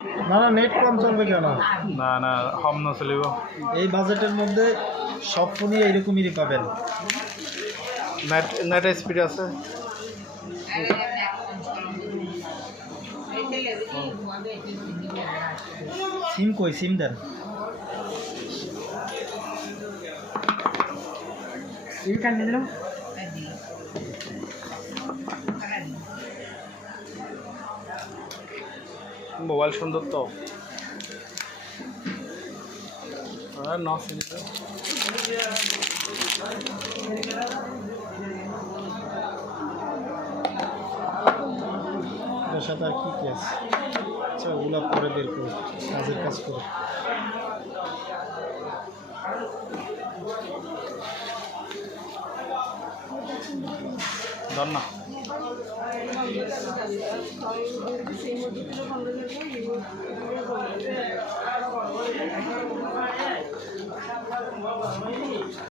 না না, নেট কম চলবে কেন? না না কম না চলিব। এই বাজেটের মধ্যে সব ফোনই এইরকমই পাবেন। নেট স্পিড আছে। সিম কই? সিম দেন। সিম কান দিলাম। মোবাইল সুন্দর তো। আর ন সিরিজ এটার সাথে আর কি কি আছে? আচ্ছা, ওগুলা পরে বের করে কাজের কাজ করে। ধর না।